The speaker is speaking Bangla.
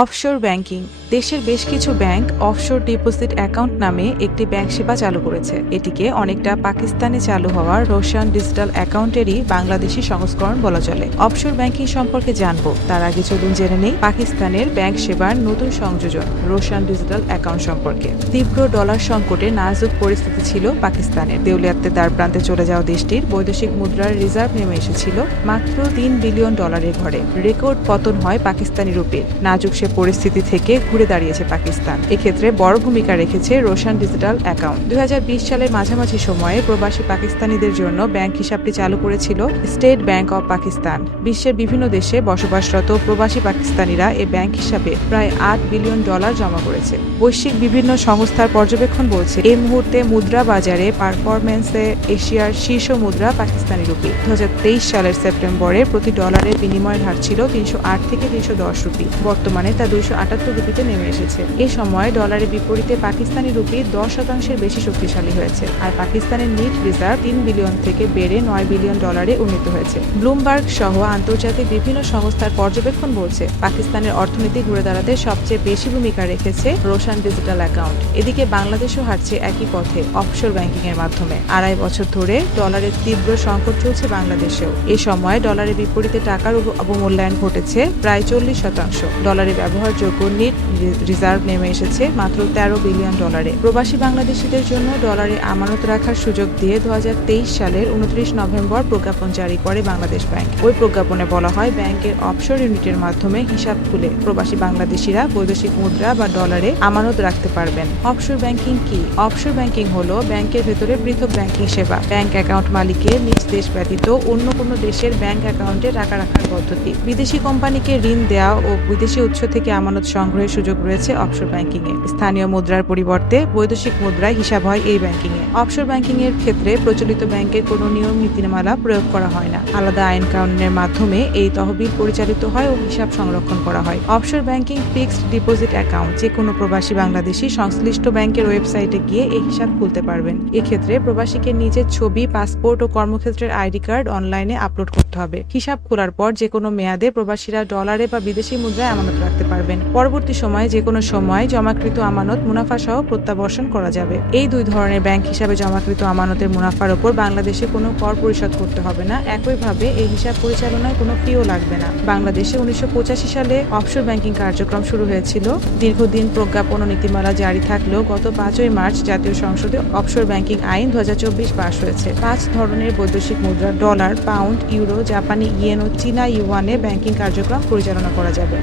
Offshore banking. দেশের বেশ কিছু ব্যাংক অফশোর ডিপোজিট অ্যাকাউন্ট নামে একটি ব্যাংক সেবা চালু করেছে। এটিকে অনেকটা পাকিস্তানে চালু হওয়া রোশান ডিজিটাল অ্যাকাউন্টেরই বাংলাদেশি সংস্করণ বলা চলে। অফশোর ব্যাংকিং সম্পর্কে জানব। তার আগে চলুন জেনে নেই পাকিস্তানের ব্যাংক সেবার নতুন সংযোজন, রোশান ডিজিটাল অ্যাকাউন্ট সম্পর্কে। তীব্র ডলার সংকটে নাজুক পরিস্থিতি ছিল পাকিস্তানের। দেউলিয়াতে দ্বার প্রান্তে চলে যাওয়া দেশটির বৈদেশিক মুদ্রার রিজার্ভ নেমে এসেছিল মাত্র তিন বিলিয়ন ডলারের ঘরে। রেকর্ড পতন হয় পাকিস্তানি রুপির নাজুক সে পরিস্থিতি থেকে ঘুরে দাঁড়িয়েছে পাকিস্তান। এক্ষেত্রে বড় ভূমিকা রেখেছে রোশান ডিজিটাল অ্যাকাউন্ট। দু হাজার বিশ সালের মাঝামাঝি সময়ে প্রবাসী পাকিস্তানিদের জন্য ব্যাংক হিসাবটি চালু করেছিল স্টেট ব্যাংক অব পাকিস্তান। বিশ্বের বিভিন্ন দেশে বসবাসরত প্রবাসী পাকিস্তানিরা এ ব্যাংক হিসাবে প্রায় আট বিলিয়ন ডলার জমা করেছে। বৈশ্বিক বিভিন্ন সংস্থার পর্যবেক্ষণ বলছে এই মুহূর্তে মুদ্রা বাজারে পারফরমেন্সে এশিয়ার শীর্ষ মুদ্রা পাকিস্তানি রুপি। দু হাজার তেইশ সালের সেপ্টেম্বরে প্রতি ডলারের বিনিময়ের হার ছিল তিনশো আট থেকে তিনশো দশ রুপি। বর্তমানে তা দুইশো আটাত্তর রুপিতে নেমে এসেছে। এ সময় ডলারের বিপরীতে পাকিস্তানি রুপি দশ শতাংশের বেশি শক্তিশালী হয়েছে। আর পাকিস্তানের নিট রিজার্ভ তিন বিলিয়ন থেকে বেড়ে নয় বিলিয়ন ডলারে উন্নীত হয়েছে। ব্লুমবার্গ সহ আন্তর্জাতিক বিভিন্ন সংস্থার পর্যবেক্ষণ বলছে, পাকিস্তানের অর্থনীতি ঘুরে দাঁড়াতে সবচেয়ে বেশি ভূমিকা রেখেছে রোশান ডিজিটাল অ্যাকাউন্ট। এদিকে বাংলাদেশও হাঁটছে একই পথে অফশোর ব্যাংকিং এর মাধ্যমে। আড়াই বছর ধরে ডলারের তীব্র সংকট চলছে বাংলাদেশেও। এ সময় ডলারের বিপরীতে টাকার অবমূল্যায়ন ঘটেছে প্রায় চল্লিশ শতাংশ। ডলারে ব্যবহারযোগ্য নিট রিজার্ভ নেমে এসেছে মাত্র তেরো বিলিয়ন ডলারে। প্রবাসী বাংলাদেশিদের জন্য ডলারে আমানত রাখার সুযোগ দিয়ে দুহাজার তেইশ সালের উনত্রিশ নভেম্বর প্রজ্ঞাপন জারি করে বাংলাদেশ ব্যাংক। ওই প্রজ্ঞাপনে বলা হয়, ব্যাংকের অফশোর ইউনিটের মাধ্যমে হিসাব খুলে প্রবাসী বাংলাদেশিরা বৈদেশিক মুদ্রা বা ডলারে আমানত রাখতে পারবেন। অফশোর ব্যাংকিং কি? অফশোর ব্যাংকিং হলো ব্যাংকের ভেতরে পৃথক ব্যাংকিং সেবা। ব্যাংক অ্যাকাউন্ট মালিকের নিজ দেশ ব্যতীত অন্য কোনো দেশের ব্যাংক অ্যাকাউন্টে টাকা রাখার পদ্ধতি। বিদেশি কোম্পানিকে ঋণ দেওয়া ও বিদেশি উৎস থেকে আমানত সংগ্রহের সুযোগ রয়েছে অফশোর ব্যাংকিং এ। স্থানীয় মুদ্রার পরিবর্তে বৈদেশিক মুদ্রায় হিসাব হয় এই ব্যাংকিং এ। অফশোর ব্যাংকিং এর ক্ষেত্রে প্রচলিত ব্যাংকের কোনো নিয়ম নীতিমালা প্রয়োগ করা হয় না। আলাদা আইন কানুনের মাধ্যমে এই তহবিল পরিচালিত হয় ও হিসাব সংরক্ষণ করা হয়। Offshore banking fixed deposit account যে কোনো প্রবাসী বাংলাদেশি সংশ্লিষ্ট ব্যাংকের ওয়েবসাইটে গিয়ে এই হিসাব খুলতে পারবেন। এক্ষেত্রে প্রবাসীকে নিজের ছবি, পাসপোর্ট ও কর্মক্ষেত্রের আইডি কার্ড অনলাইনে আপলোড করতে হবে। হিসাব খোলার পর যে কোনো মেয়াদে প্রবাসীরা ডলারে বা বিদেশি মুদ্রায় আমানত রাখতে পারবেন। পরবর্তী সময়ে যে কোনো সময় জমাকৃত আমানত মুনাফা সহ প্রত্যাবর্ষণ করা যাবে। এই দুই ধরনের ব্যাংক হিসাবে জমাকৃত আমানতের মুনাফার উপর বাংলাদেশে কোনো কর পরিশোধ করতে হবে না। একইভাবে এই হিসাব পরিচালনায় কোনো ফিও লাগবে না। বাংলাদেশে উনিশশো পঁচাশি সালে অফশোর ব্যাংকিং কার্যক্রম শুরু হয়েছিল। দীর্ঘদিন প্রজ্ঞাপন ও নীতিমালা জারি থাকলেও গত পাঁচই মার্চ জাতীয় সংসদে অফশোর ব্যাংকিং আইন দু হাজার চব্বিশ পাশ হয়েছে। পাঁচ ধরনের বৈদেশিক মুদ্রা, ডলার, পাউন্ড, ইউরো, জাপানি ইয়েন ও চীনা ইউয়ানে ব্যাংকিং কার্যক্রম পরিচালনা করা যাবে।